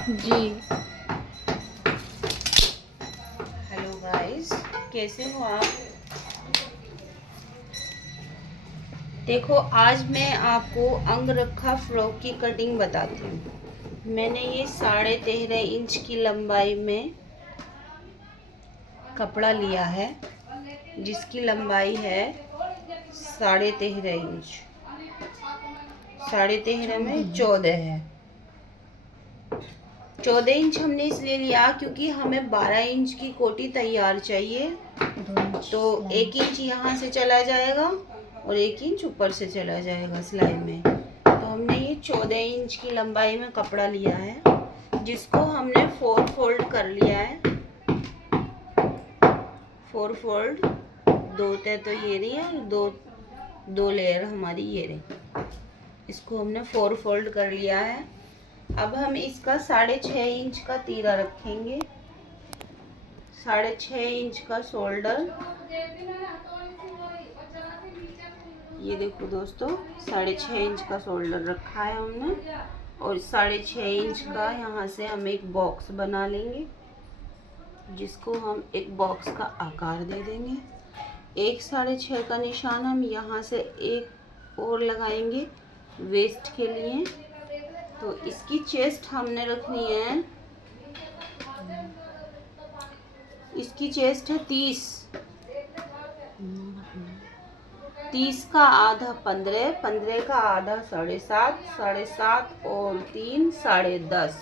जी। Hello guys, कैसे हो आप? देखो, आज मैं आपको अंगरखा फ्रॉक की कटिंग बताती हूँ। मैंने ये 13.5 इंच की लंबाई में कपड़ा लिया है, जिसकी लंबाई है 13.5 इंच। 13.5 में 14 है। 14 इंच हमने इसलिए लिया क्योंकि हमें 12 इंच की कोटी तैयार चाहिए। तो 1 इंच यहाँ से चला जाएगा और 1 इंच ऊपर से चला जाएगा सिलाई में। तो हमने ये 14 इंच की लंबाई में कपड़ा लिया है, जिसको हमने 4 फोल्ड कर लिया है। 4 फोल्ड, 2 तह तो ये रही है और दो लेयर हमारी ये रही। इसको हमने 4 फोल्ड कर लिया है। अब हम इसका 6.5 इंच का तीरा रखेंगे, 6.5 इंच का शोल्डर। ये देखो दोस्तों, 6.5 इंच का शोल्डर रखा है हमने, और 6.5 इंच का यहाँ से हम एक बॉक्स बना लेंगे, जिसको हम एक बॉक्स का आकार दे देंगे। एक 6.5 का निशान हम यहाँ से एक और लगाएंगे वेस्ट के लिए। तो इसकी चेस्ट हमने रखनी है, इसकी चेस्ट है 30 का आधा 15, 15 का आधा 7.5, 7.5 और 3 10.5।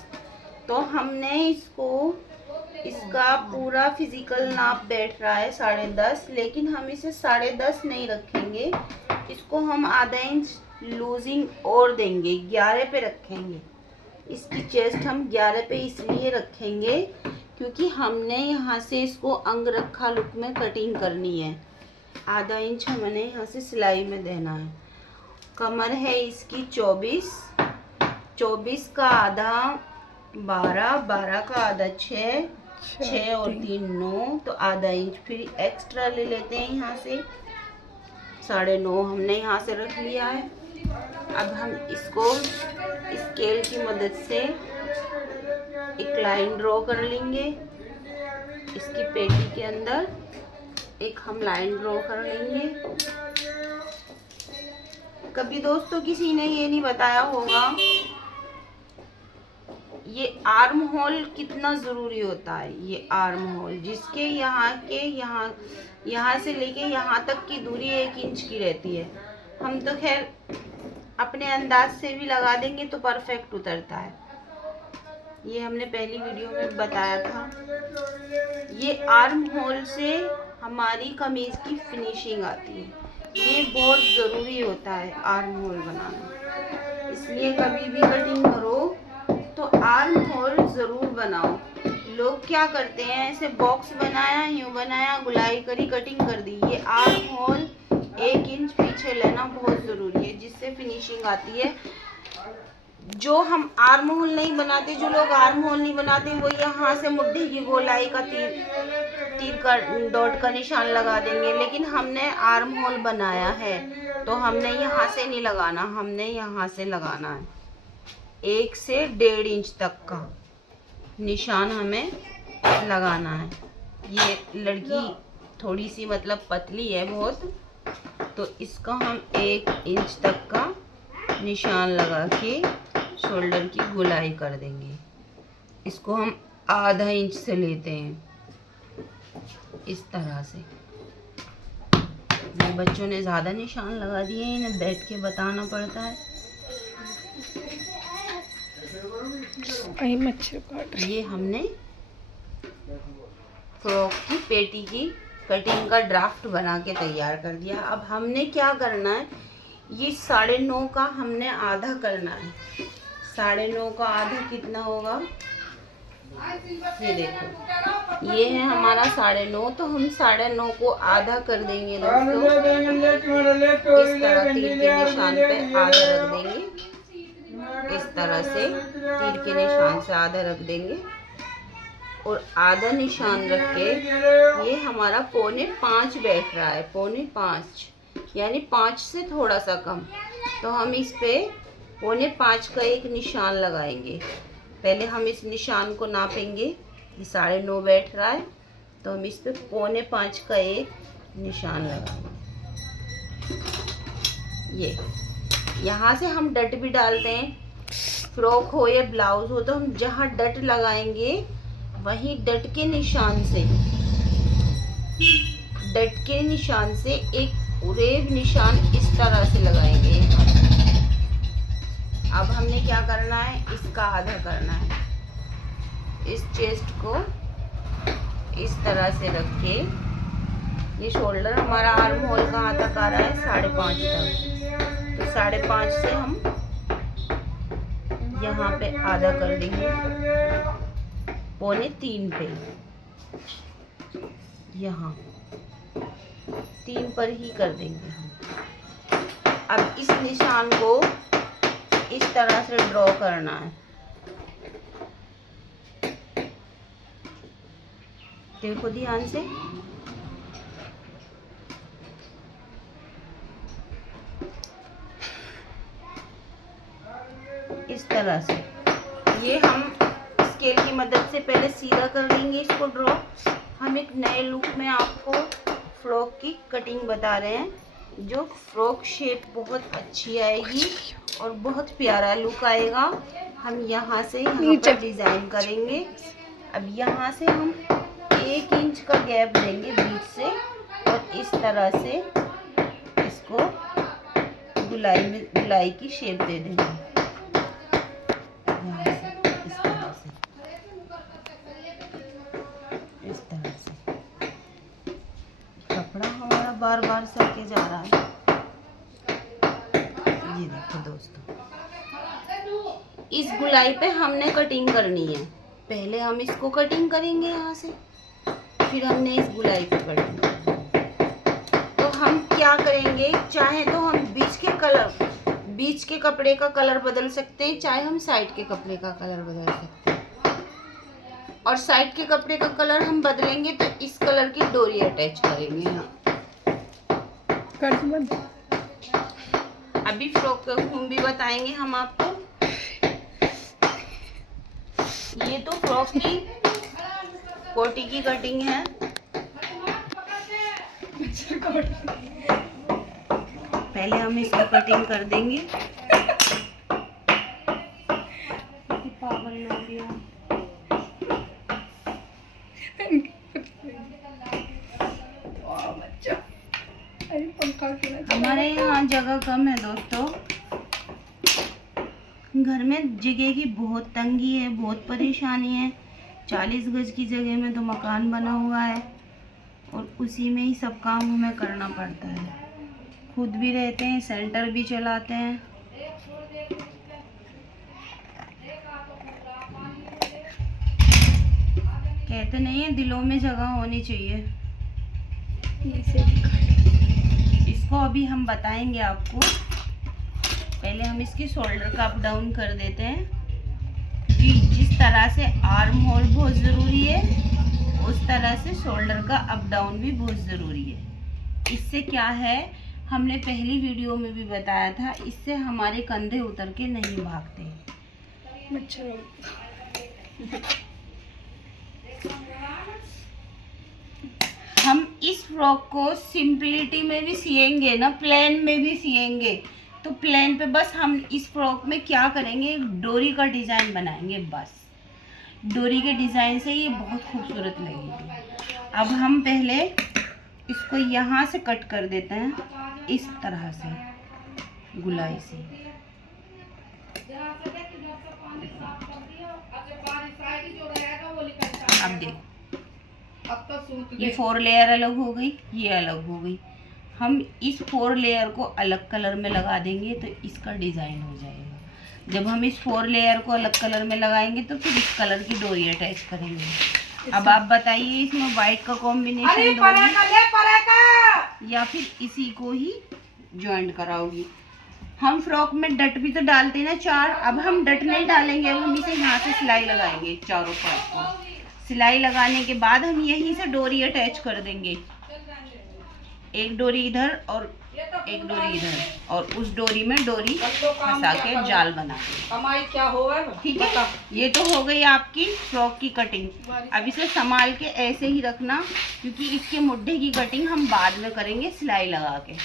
तो हमने इसका पूरा फिजिकल नाप बैठ रहा है 10.5, लेकिन हम इसे 10.5 नहीं रखेंगे। इसको हम आधा इंच लूजिंग और देंगे, 11 पे रखेंगे। इसकी चेस्ट हम 11 पे इसलिए रखेंगे क्योंकि हमने यहाँ से इसको अंगरखा लुक में कटिंग करनी है। आधा इंच हमने यहाँ से सिलाई में देना है। कमर है इसकी 24 का आधा 12, 12 का आधा 6, 6 और 3 9, तो आधा इंच फिर एक्स्ट्रा ले लेते हैं यहाँ से। 9.5 हमने यहाँ से रख लिया है। अब हम इसको स्केल की मदद से एक लाइन ड्रॉ कर लेंगे। इसकी पेटी के अंदर एक हम लाइन ड्रॉ कर लेंगे। कभी दोस्तों किसी ने ये नहीं बताया होगा ये आर्म होल कितना ज़रूरी होता है। ये आर्म होल जिसके यहाँ से लेके यहाँ तक की दूरी 1 इंच की रहती है। हम तो खैर अपने अंदाज से भी लगा देंगे तो परफेक्ट उतरता है। ये हमने पहली वीडियो में बताया था। ये आर्म होल से हमारी कमीज की फिनिशिंग आती है। ये बहुत ज़रूरी होता है आर्म होल बनाना, इसलिए कभी भी कटिंग करो तो आर्म होल ज़रूर बनाओ। लोग क्या करते हैं, ऐसे बॉक्स बनाया, यूँ बनाया, गुलाई करी, कटिंग कर दी। ये आर्म होल 1 इंच पीछे लेना बहुत ज़रूरी है, जिससे फिनिशिंग आती है। जो हम आर्म होल नहीं बनाते, जो लोग आर्म होल नहीं बनाते, वो यहाँ से मुट्ठी की गोलाई का तीर का डॉट का निशान लगा देंगे। लेकिन हमने आर्म होल बनाया है तो हमने यहाँ से नहीं लगाना, हमने यहाँ से लगाना है। 1 से 1.5 इंच तक का निशान हमें लगाना है। ये लड़की थोड़ी सी मतलब पतली है बहुत, तो इसका हम 1 इंच तक का निशान लगा के शोल्डर की गुलाई कर देंगे। इसको हम आधा इंच से लेते हैं, इस तरह से। ये बच्चों ने ज़्यादा निशान लगा दिए, इन्हें बैठ के बताना पड़ता है। ये हमने फ्रॉक की पेटी की कटिंग का ड्राफ्ट बना के तैयार कर दिया। अब हमने क्या करना है, ये 9.5 का हमने आधा करना है। 9.5 का आधा कितना होगा, ये देखो, ये है हमारा 9.5। तो हम 9.5 को आधा कर देंगे दोस्तों। इस तरह तीर के निशान पे आधा रख देंगे, इस तरह से तीर के निशान से आधा रख देंगे और आधा निशान रख के ये हमारा 4.25 बैठ रहा है। 4.25 यानी 5 से थोड़ा सा कम। तो हम इस पे 4.25 का एक निशान लगाएंगे। पहले हम इस निशान को नापेंगे। ये 9.5 बैठ रहा है, तो हम इस पे 4.25 का एक निशान लगाएंगे। ये यहाँ से हम डट भी डालते हैं। फ्रॉक हो या ब्लाउज हो, तो हम जहाँ डट लगाएंगे वहीं डट के निशान से एक उरेब निशान इस तरह से लगाएंगे। अब हमने क्या करना है, इसका आधा करना है। इस चेस्ट को इस तरह से रख के, ये शोल्डर हमारा आर्म होल कहाँ तक आ रहा है, 5.5 तक। तो 5.5 से हम यहाँ पे आधा कर देंगे, 2.25 पे, यहाँ 3 पर ही कर देंगे हम। अब इस निशान को इस तरह से ड्रॉ करना है। देखो ध्यान से, इस तरह से। ये हम स्केल की मदद से पहले सीधा कर लेंगे इसको ड्रॉ। हम एक नए लुक में आपको फ्रॉक की कटिंग बता रहे हैं, जो फ्रॉक शेप बहुत अच्छी आएगी और बहुत प्यारा लुक आएगा। हम यहाँ से यहाँ पर डिज़ाइन करेंगे। अब यहाँ से हम 1 इंच का गैप देंगे बीच से, और इस तरह से इसको गुलाई की शेप दे देंगे। यहाँ से इस तरह से कपड़ा हमारा बार बार सरके जा रहा है। ये देखो दोस्तों, इस गुलाई पे हमने कटिंग करनी है। पहले हम इसको कटिंग करेंगे यहाँ से, फिर हमने इस गुलाई पे कटिंग करनी। तो हम क्या करेंगे, चाहे तो हम बीच के कपड़े का कलर बदल सकते हैं, चाहे हम साइड के कपड़े का कलर बदल सकते हैं। और साइड के कपड़े का कलर हम बदलेंगे तो इस कलर की डोरी अटैच करेंगे यहाँ। अभी फ्रॉक का घूम भी बताएंगे हम आपको। ये तो फ्रॉक की कोटी की कटिंग है। पहले हम इसको कटिंग कर देंगे। पागल हो गया। हमारे यहाँ जगह कम है दोस्तों, घर में जगह की बहुत तंगी है, बहुत परेशानी है। 40 गज की जगह में तो मकान बना हुआ है और उसी में ही सब काम हमें करना पड़ता है। खुद भी रहते हैं, सेंटर भी चलाते हैं। कहते नहीं है दिलों में जगह होनी चाहिए। इसको अभी हम बताएंगे आपको। पहले हम इसकी शोल्डर का अप डाउन कर देते हैं कि जिस तरह से आर्म होल बहुत ज़रूरी है, उस तरह से शोल्डर का अप डाउन भी बहुत ज़रूरी है। इससे क्या है, हमने पहली वीडियो में भी बताया था, इससे हमारे कंधे उतर के नहीं भागते हैं। हम इस फ्रॉक को सिंपलिटी में भी सिएंगे ना, प्लेन में भी सिएंगे। तो प्लेन पे बस हम इस फ्रॉक में क्या करेंगे, डोरी का डिज़ाइन बनाएंगे। बस डोरी के डिज़ाइन से ये बहुत खूबसूरत लगेगी। अब हम पहले इसको यहाँ से कट कर देते हैं, इस तरह से गुलाई से। अब देखो, ये 4 लेयर अलग हो गई, ये अलग हो गई। हम इस 4 लेयर को अलग कलर में लगा देंगे तो इसका डिज़ाइन हो जाएगा। जब हम इस 4 लेयर को अलग कलर में लगाएंगे तो फिर इस कलर की डोरी अटैच करेंगे। अब आप बताइए, इसमें वाइट का कॉम्बिनेशन दोगी या फिर इसी को ही ज्वाइंट कराओगी। हम फ्रॉक में डट भी तो डालते हैं ना 4। अब हम डट नहीं डालेंगे, अब हम इसे यहाँ से सिलाई लगाएंगे चारों पार्ट को। सिलाई लगाने के बाद हम यहीं से डोरी अटैच कर देंगे। एक डोरी इधर और एक डोरी इधर, और उस डोरी में डोरी फंसा के जाल बना के। कमाई क्या होगा? ठीक है, ये तो हो गई आपकी फ्रॉक की कटिंग। अब इसे संभाल के ऐसे ही रखना, क्योंकि इसके मुड्ढे की कटिंग हम बाद में करेंगे सिलाई लगा के।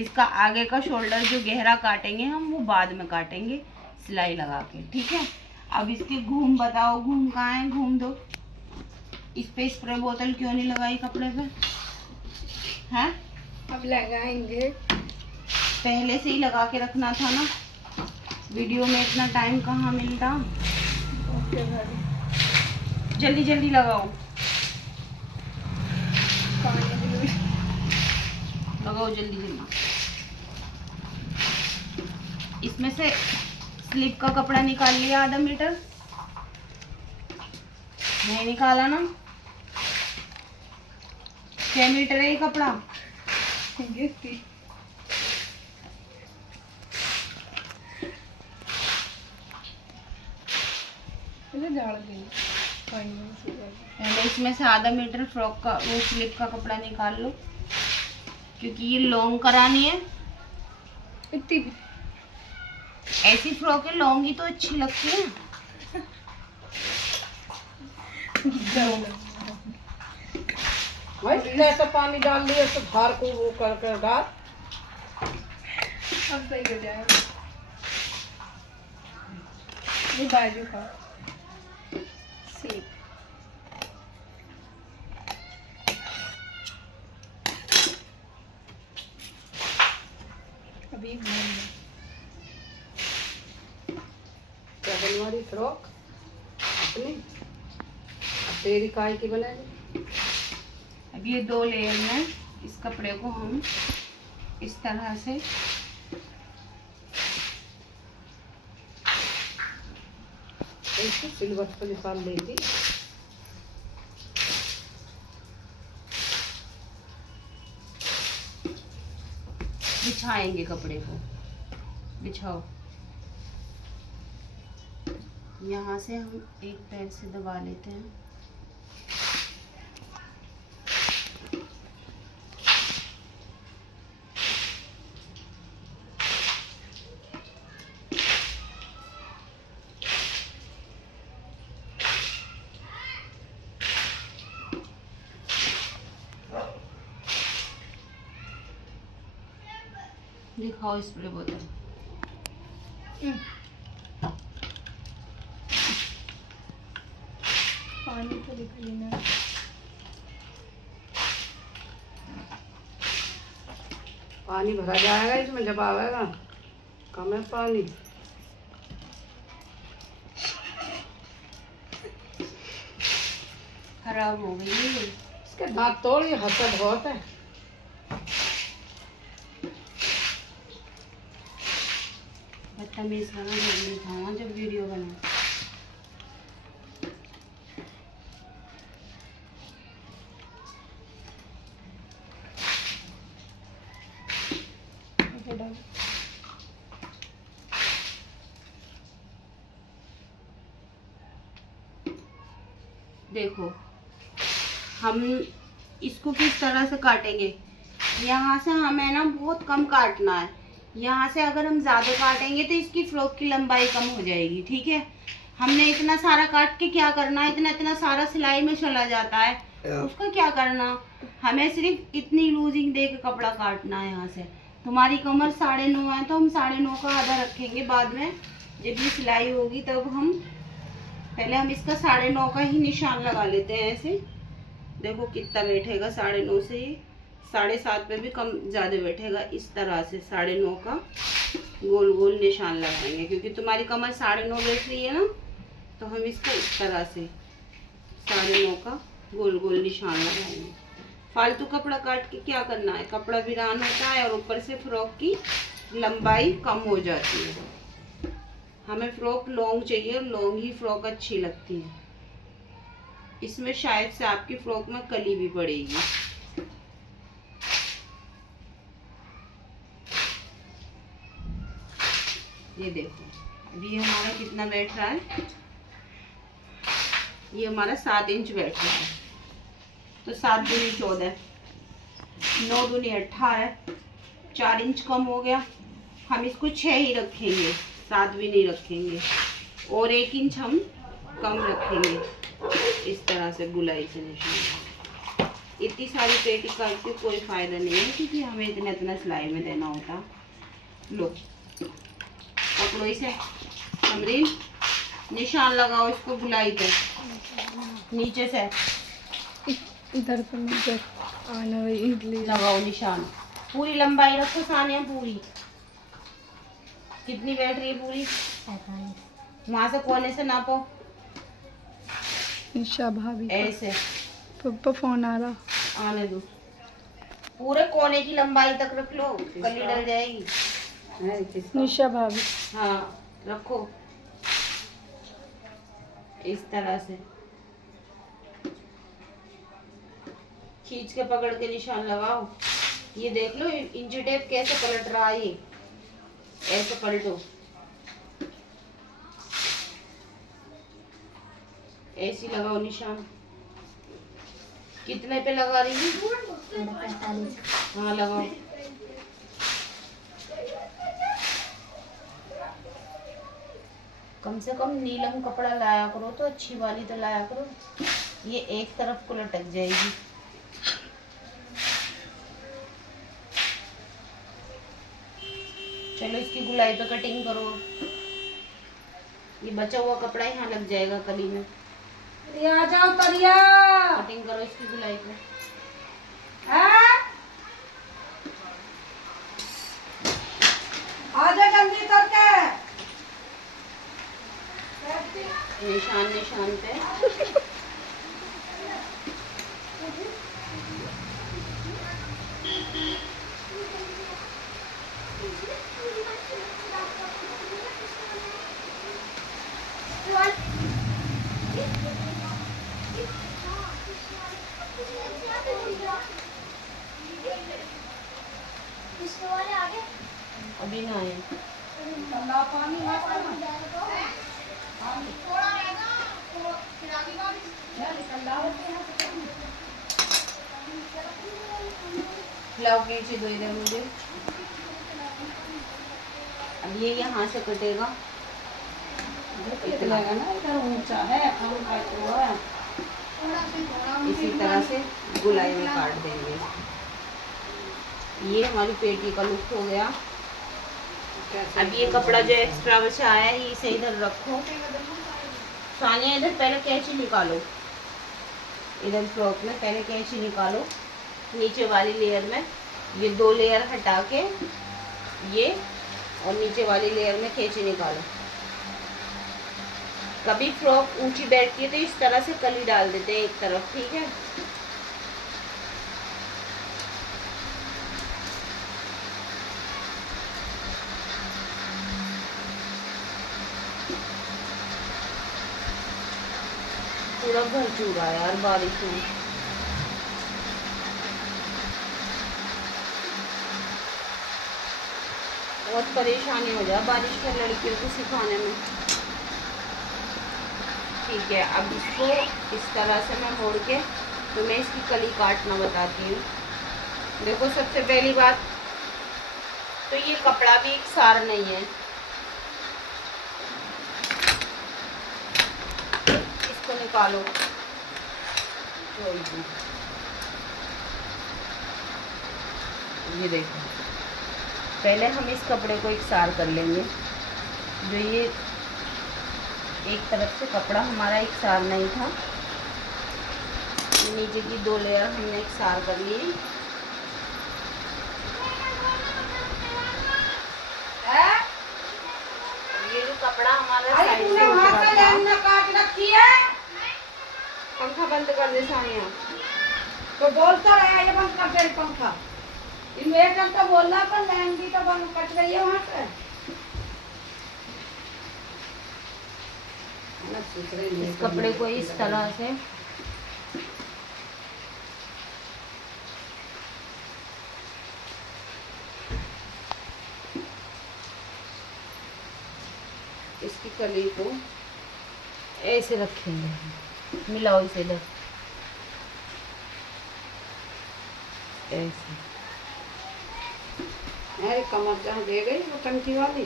इसका आगे का शोल्डर जो गहरा काटेंगे हम, वो बाद में काटेंगे सिलाई लगा के। ठीक है, अब इसके घूम बताओ, घूम कहाँ है? घूम दो। इस पे स्प्रे बोतल क्यों नहीं लगाई कपड़े पे? हैं? अब लगाएंगे, पहले से ही लगा के रखना था ना, वीडियो में इतना टाइम कहाँ मिलता। जल्दी जल्दी लगाओ, लगाओ जल्दी जल्दी। इसमें से स्लिप का कपड़ा निकाल लिया आधा मीटर? नहीं निकाला ना? 6 मीटर है ये कपड़ा। पहले इसमें से आधा मीटर फ्रॉक का वो स्लिप का कपड़ा निकाल लो, क्योंकि ये लॉन्ग करानी है। इतनी ऐसी फ्रॉकें लॉन्ग ही तो अच्छी लगती है। कैसा पानी डाल दिया तो धार को वो कर डाल। अब सही हो जाएगा। ये बाजू का स्लिप अभी क्या बनवारी फ्रॉक अपनी, तेरी काय की बनाएगी। अब ये 2 लेयर में इस कपड़े को हम इस तरह से सिल्वर पर निकाल देगी। बिछाएंगे कपड़े को, बिछाओ। यहाँ से हम एक पैर से दबा लेते हैं। दिखाओ स्प्रे बोतल। पानी तो दिख लेना। पानी भरा जाएगा इसमें जब आएगा, कम है पानी। खराब हो गई है इसके दांत तोड़, ये हसद बहुत है। बदतमीज खाना जब नहीं खाना, जब वीडियो बना। देखो हम इसको किस तरह से काटेंगे। यहाँ से हमें ना बहुत कम काटना है। यहाँ से अगर हम ज़्यादा काटेंगे तो इसकी फ्रॉक की लंबाई कम हो जाएगी। ठीक है, हमने इतना सारा काट के क्या करना है, इतना इतना सारा सिलाई में चला जाता है, उसका क्या करना। हमें सिर्फ इतनी लूजिंग दे के कपड़ा काटना है। यहाँ से तुम्हारी कमर 9.5 है तो हम 9.5 का आधा रखेंगे। बाद में जब ये सिलाई होगी तब हम पहले हम इसका 9.5 का ही निशान लगा लेते हैं। ऐसे देखो कितना बैठेगा 9.5 से, ये 7.5 पे भी कम ज़्यादा बैठेगा। इस तरह से 9.5 का गोल गोल निशान लगाएंगे, क्योंकि तुम्हारी कमर 9.5 बैठ रही है ना, तो हम इसका इस तरह से 9.5 का गोल गोल निशान लगाएंगे। फालतू कपड़ा काट के क्या करना है, कपड़ा वीरान होता है और ऊपर से फ्रॉक की लंबाई कम हो जाती है। हमें फ्रॉक लॉन्ग चाहिए और लॉन्ग ही फ्रॉक अच्छी लगती है। इसमें शायद से आपकी फ्रॉक में कली भी पड़ेगी। ये देखो अभी ये हमारा कितना बैठ रहा है, ये हमारा 7 इंच बैठ रहा है। तो 7 दूनी 14, 9 दूनी 18, 4 इंच कम हो गया। हम इसको 6 ही रखेंगे, 7 भी नहीं रखेंगे, और 1 इंच हम कम रखेंगे। इस तरह से गुलाई से निशान। इतनी सारी पेटी करके कोई फायदा नहीं है, क्योंकि हमें इतना इतना सिलाई में देना होता। लो पकड़ो इसे समरीन, निशान लगाओ इसको गुलाई पे, नीचे से इधर पे मुझे आना वही लगाओ निशान। पूरी लंबाई रखो सानिया, पूरी कितनी बैठ रही है पूरी? वहां से कोने से नापो, निशा भाभी ऐसे। पापा फोन आ रहा। आने दो, पूरे कोने की लंबाई तक रख लो, कली डल जाएगी। निशा भाभी हाँ रखो इस तरह से, खींच के पकड़ के निशान लगाओ। ये देख लो इंची टेप कैसे पलट रहा है, ये ऐसे पलटो, ऐसे लगाओ निशान। कितने पे लगा रही है? हाँ लगाओ। कम से कम नीलम कपड़ा लाया करो, तो अच्छी वाली तो लाया करो, ये एक तरफ को लटक जाएगी। चलो इसकी गुलाई पे कटिंग करो। ये बचा हुआ कपड़ा यहाँ लग जाएगा कली में। आ जाओ करिया, कटिंग करो इसकी गुलाई पे। आ जा जल्दी करके। निशान निशान पे अभी ना आए। लाओ नीचे दो इधर मुझे। अब ये यहाँ से कटेगा, इतना ना इधर ऊंचा है, हम काटो है। इसी तरह से गुलाई में काट देंगे। ये हमारी पेटी का लुक हो गया। अब ये कपड़ा जो एक्स्ट्रा बचा आया है, इसे इधर रखो। सानिया इधर पहले कैंची निकालो, इधर फ्रॉक में पहले कैंची निकालो, नीचे वाली लेयर में ये 2 लेयर हटा के ये, और नीचे वाली लेयर में कैंची निकालो। कभी फ्रॉक ऊंची बैठती है तो इस तरह से कली डाल देते हैं एक तरफ, ठीक है। पूरा भर चूरा है यार बारिश में। बहुत परेशानी हो जाए बारिश में लड़कियों को सिखाने में। ठीक है, अब इसको इस तरह से मैं मोड़ के तो मैं इसकी कली काटना बताती हूँ। देखो सबसे पहली बात तो ये कपड़ा भी एक सार नहीं है, इसको निकालो। ये देखो, पहले हम इस कपड़े को एक सार कर लेंगे। जो ये एक तरफ से कपड़ा हमारा एक सार नहीं था, नीचे की 2 लेयर हमने एक सार कर ली। ये जो कपड़ा हमारा साइड से उतरा था, काट रखी है। पंखा बंद कर दे सानिया। तो बोलता रहा ये बंद कर दे पंखा। इन्वेटर तो बोल रहा पर लाइन भी तो बंद कट रही है वहाँ से। इस कपड़े को इस तरह से इसकी कली को ऐसे रखेंगे, मिलाओ इसे इधर ऐसे। अरे कमर जहाँ दे गई वो टंकी वाली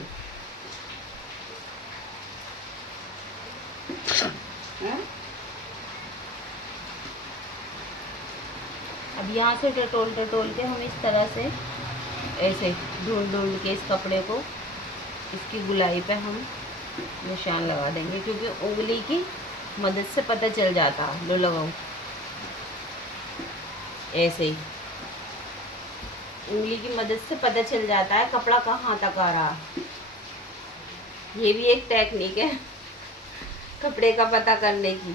हैं? अब यहाँ से टटोल टटोल के हम इस तरह से ऐसे ढूंढ ढूंढ के इस कपड़े को इसकी गुलाई पे हम निशान लगा देंगे, क्योंकि उंगली की मदद से पता चल जाता है। लो लगाओ ऐसे ही उंगली की मदद से पता चल जाता है कपड़ा कहाँ तक आ रहा। ये भी एक टेक्निक है कपड़े का पता करने की,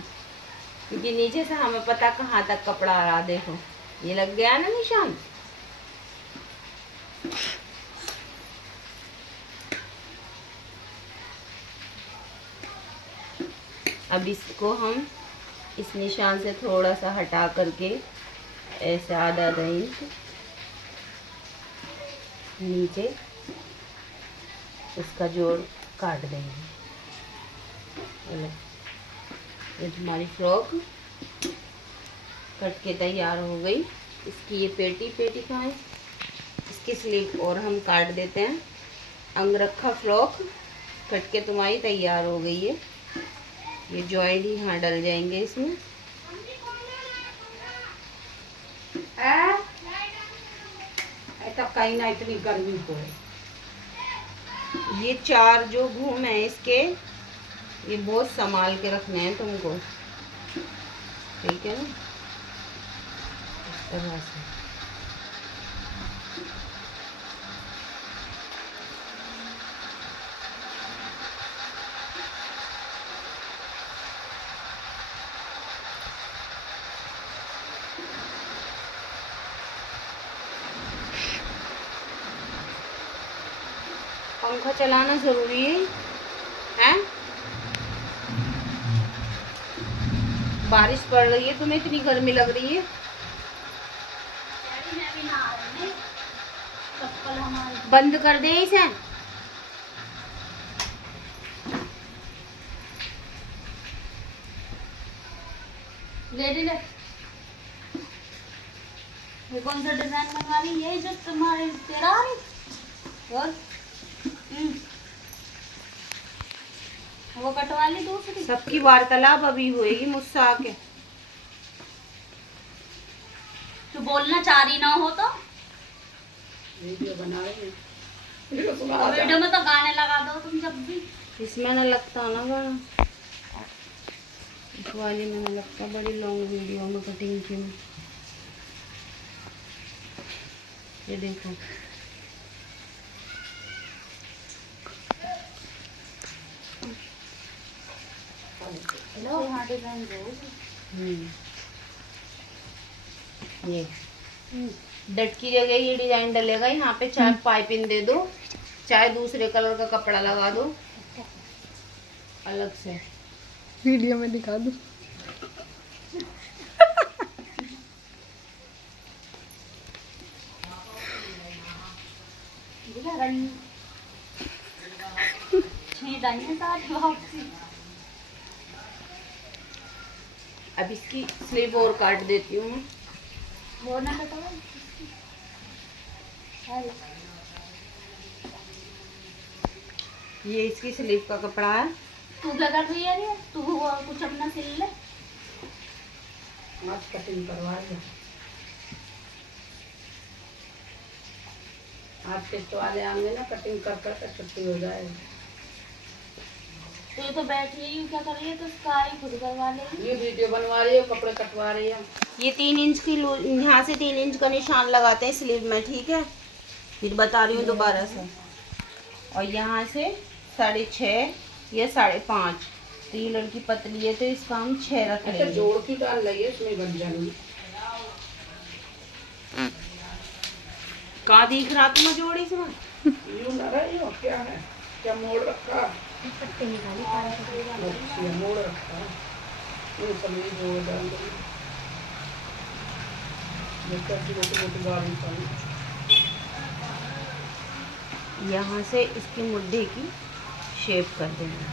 क्योंकि नीचे से हमें पता कहाँ तक कपड़ा आ रहा। देखो ये लग गया ना निशान। अब इसको हम इस निशान से थोड़ा सा हटा करके ऐसे आधा इंच नीचे इसका जोड़ काट देंगे। ये तुम्हारी फ्रॉक कट के तैयार हो गई। इसकी ये पेटी कहाँ है, इसकी स्लीव और हम काट देते हैं। अंगरखा फ्रॉक कट के तुम्हारी तैयार हो गई है। ये जॉइंट ही यहाँ डल जाएंगे इसमें। ऐसा कहीं ना इतनी गर्मी को है। ये 4 जो घूम है इसके, ये बहुत संभाल के रखने हैं तुमको, ठीक है ना, इस तरह से। पंखा चलाना जरूरी है, हैं? बारिश पड़ रही है, तुम्हें इतनी गर्मी लग रही है। बंद कर दे इसे। ये कौन सा डिजाइन बनवा रही है जो तुम्हारे तेरा और वो कटवा ली दूसरी। सबकी वार्तालाप अभी होएगी मुझसे आके। तो बोलना चाह रही ना हो तो वीडियो बना रहे हैं। वीडियो में तो गाने लगा दो तुम जब भी। इसमें ना लगता ना गाना, इस वाली में ना लगता। बड़ी लॉन्ग वीडियो में कटिंग की में। ये देखो हाँ डिजाइन ये डट की जगह ये डिजाइन डलेगा। यहाँ पे चाहे पाइपिंग दे दो, चाहे दूसरे कलर का कपड़ा लगा दो अलग से। वीडियो में दिखा दो। अब इसकी स्लीव और काट देती हूँ मैं। वो ना बताओ ये इसकी स्लीव का कपड़ा है। तू क्या कर रही है? तू कुछ अपना सिल ले। आज कटिंग करवा लो। आज टेस्ट वाले आएंगे ना, कटिंग कर कर छुट्टी हो जाएगी। तो ये तो बैठ रही है, क्या कर रही है? तो उसका ही खुद करवा ले। ये वीडियो बनवा रही है, कपड़े कटवा रही है। ये 3 इंच की यहाँ से 3 इंच का निशान लगाते हैं स्लीव में, ठीक है? फिर बता रही हूँ दोबारा से। और यहाँ से 6.5 या 5.5। तो ये लड़की पतली है तो इसका हम 6 रख अच्छा लेंगे। जोड़ की डाल रही है, इसमें बन जाएगी। कहाँ दिख रहा तुम्हें जोड़ी इसमें? यूं ना रही हो, क्या है? क्या मोड़ रखा? पत्ते निकाली अच्छा मोड़ रखा। ये सब ये जोड़ डाल दो। मोटी गाड़ी निकाली। यहाँ से इसकी मुड्ढे की शेप कर देना।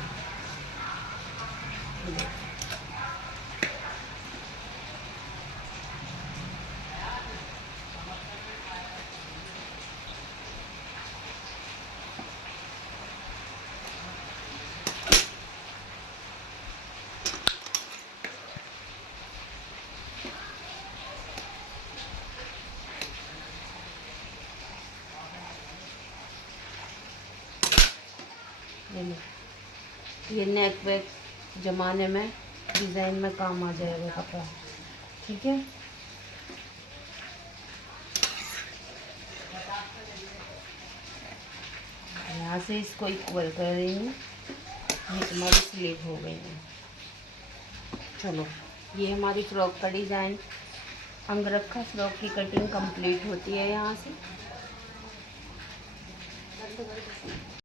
ये लो, ये नेक वेक जमाने में डिज़ाइन में काम आ जाएगा कपड़ा, ठीक है। यहाँ से इसको इक्वल कर देंगे, ये तुम्हारी स्लीव हो गई है। चलो, ये हमारी फ्रॉक का डिज़ाइन, अंगरखा फ्रॉक की कटिंग कंप्लीट होती है यहाँ से।